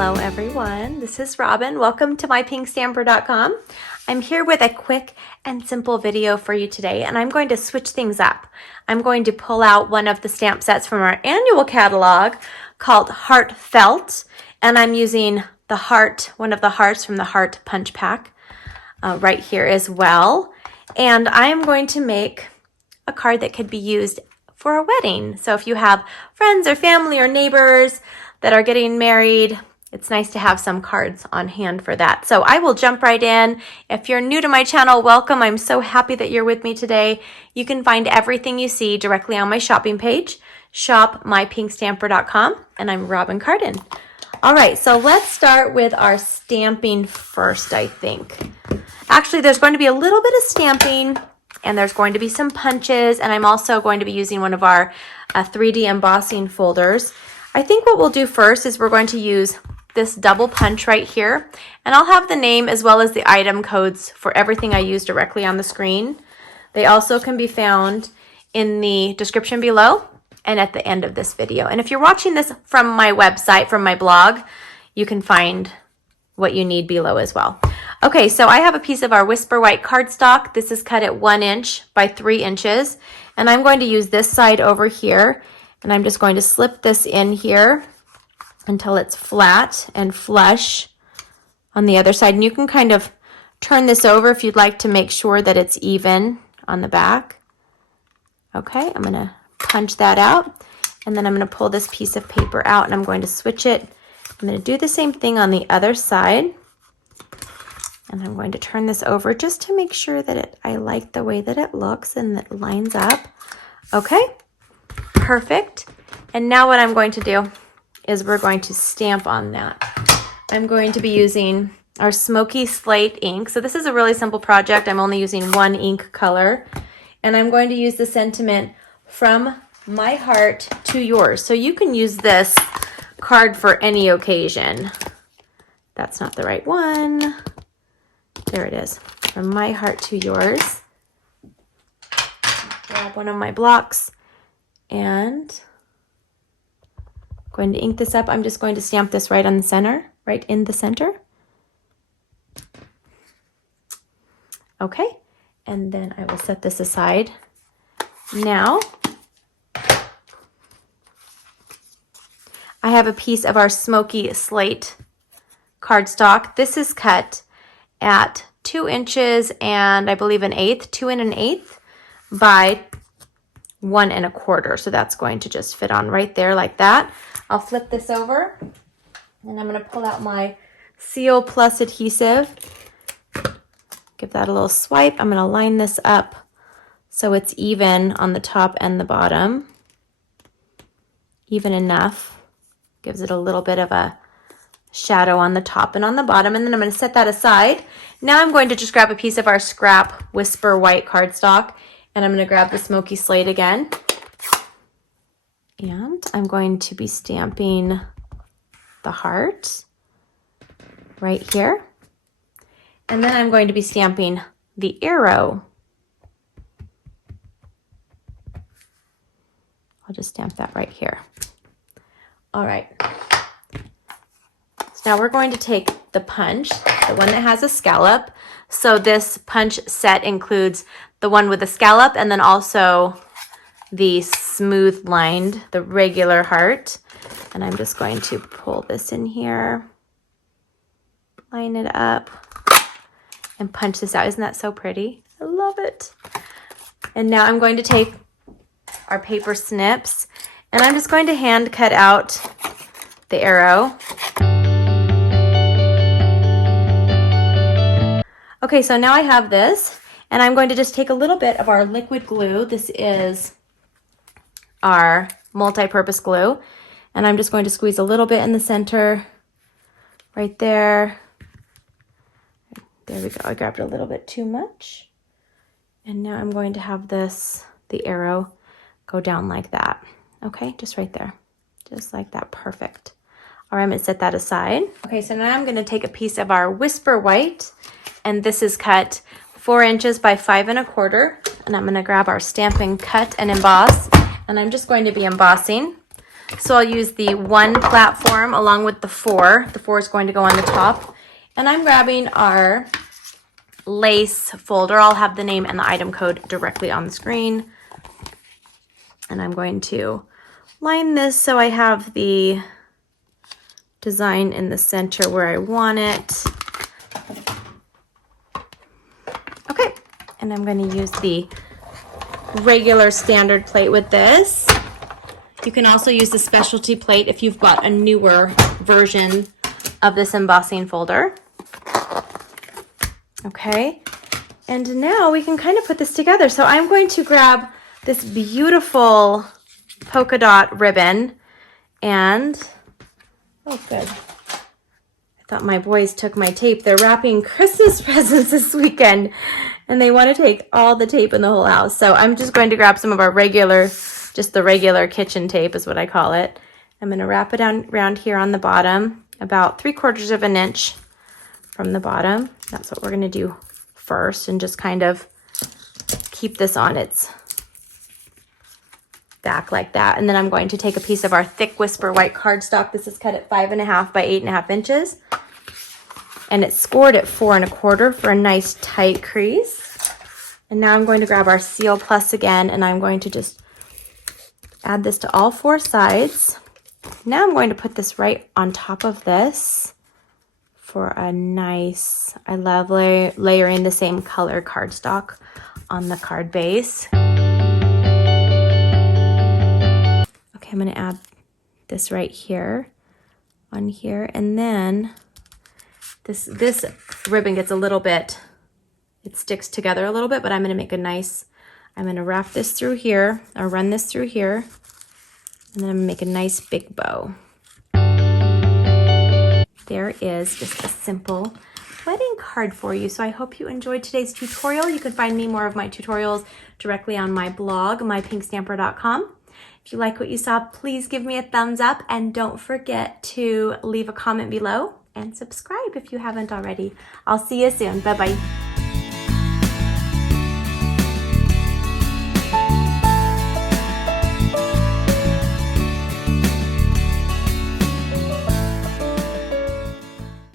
Hello everyone, this is Robyn. Welcome to mypinkstamper.com. I'm here with a quick and simple video for you today, and I'm going to switch things up. I'm going to pull out one of the stamp sets from our annual catalog called Heartfelt, and I'm using the heart, one of the hearts from the Heart Punch Pack right here as well. And I am going to make a card that could be used for a wedding. So if you have friends or family or neighbors that are getting married, it's nice to have some cards on hand for that. So I will jump right in. If you're new to my channel, welcome. I'm so happy that you're with me today. You can find everything you see directly on my shopping page, shopmypinkstamper.com, and I'm Robyn Cardon. All right, so let's start with our stamping first, I think. Actually, there's going to be a little bit of stamping, and there's going to be some punches, and I'm also going to be using one of our 3D embossing folders. I think what we'll do first is we're going to use this double punch right here, and I'll have the name as well as the item codes for everything I use directly on the screen. They also can be found in the description below and at the end of this video. And if you're watching this from my website, from my blog, you can find what you need below as well. Okay, so I have a piece of our Whisper White cardstock. This is cut at 1 inch by 3 inches, and I'm going to use this side over here, and I'm just going to slip this in here until it's flat and flush on the other side. And you can kind of turn this over if you'd like to make sure that it's even on the back. Okay, I'm gonna punch that out, and then I'm gonna pull this piece of paper out, and I'm going to switch it. I'm gonna do the same thing on the other side, and I'm going to turn this over just to make sure that I like the way that it looks and that it lines up. Okay, perfect. And now what I'm going to do is we're going to stamp on that. I'm going to be using our Smoky Slate ink. So this is a really simple project. I'm only using one ink color, and I'm going to use the sentiment from my heart to yours. So you can use this card for any occasion. That's not the right one. There it is. From my heart to yours. Grab one of my blocks and going to ink this up. I'm just going to stamp this right on the center, right in the center. Okay, and then I will set this aside. Now, I have a piece of our Smoky Slate cardstock. This is cut at 2 inches and I believe 1/8, 2 1/8 by 1 1/4. So that's going to just fit on right there like that. I'll flip this over, and I'm going to pull out my Seal Plus adhesive. Give that a little swipe. I'm going to line this up so it's even on the top and the bottom. Even enough. Gives it a little bit of a shadow on the top and on the bottom, and then I'm going to set that aside. Now I'm going to just grab a piece of our scrap Whisper White cardstock, and I'm going to grab the Smoky Slate again. And I'm going to be stamping the heart right here. And then I'm going to be stamping the arrow. I'll just stamp that right here. All right. So now we're going to take the punch, the one that has a scallop. So this punch set includes the one with the scallop and then also the smooth lined, the regular heart. And I'm just going to pull this in here, line it up, and punch this out. Isn't that so pretty? I love it. And now I'm going to take our paper snips, and I'm just going to hand cut out the arrow. Okay, so now I have this, and I'm going to just take a little bit of our liquid glue. This is our multi-purpose glue, and I'm just going to squeeze a little bit in the center right there. There we go. I grabbed a little bit too much, and now I'm going to have this, the arrow, go down like that. Okay, just right there, just like that. Perfect. All right, I'm going to set that aside. Okay, so now I'm going to take a piece of our Whisper White, and this is cut 4 inches by 5 1/4, and I'm going to grab our Stampin' Cut and Emboss, and I'm just going to be embossing So I'll use the 1 platform along with the 4. The 4 is going to go on the top. And I'm grabbing our lace folder. I'll have the name and the item code directly on the screen. And I'm going to line this so I have the design in the center where I want it. Okay, and I'm going to use the regular standard plate with this. You can also use the specialty plate if you've got a newer version of this embossing folder. Okay, and now we can kind of put this together. So I'm going to grab this beautiful polka dot ribbon and, oh good. I thought my boys took my tape. They're wrapping Christmas presents this weekend and they want to take all the tape in the whole house. So I'm just going to grab some of our regular, just the regular kitchen tape is what I call it. I'm going to wrap it around here on the bottom, about 3/4 of an inch from the bottom. That's what we're going to do first, and just kind of keep this on its back like that. And then I'm going to take a piece of our thick Whisper white cardstock. This is cut at 5.5 by 8.5 inches. And it's scored at 4 1/4 for a nice tight crease. And now I'm going to grab our Seal Plus again, and I'm going to just add this to all 4 sides. Now I'm going to put this right on top of this for a nice, I love layering the same color cardstock on the card base. Okay, I'm going to add this right here on here, and then this ribbon gets a little bit, it sticks together a little bit, but I'm going to make a nice, I'm going to wrap this through here, or run this through here, and then I'm going to make a nice big bow. There is just a simple wedding card for you. So I hope you enjoyed today's tutorial. You can find me more of my tutorials directly on my blog, mypinkstamper.com. If you like what you saw, please give me a thumbs up and don't forget to leave a comment below and subscribe if you haven't already. I'll see you soon. Bye-bye.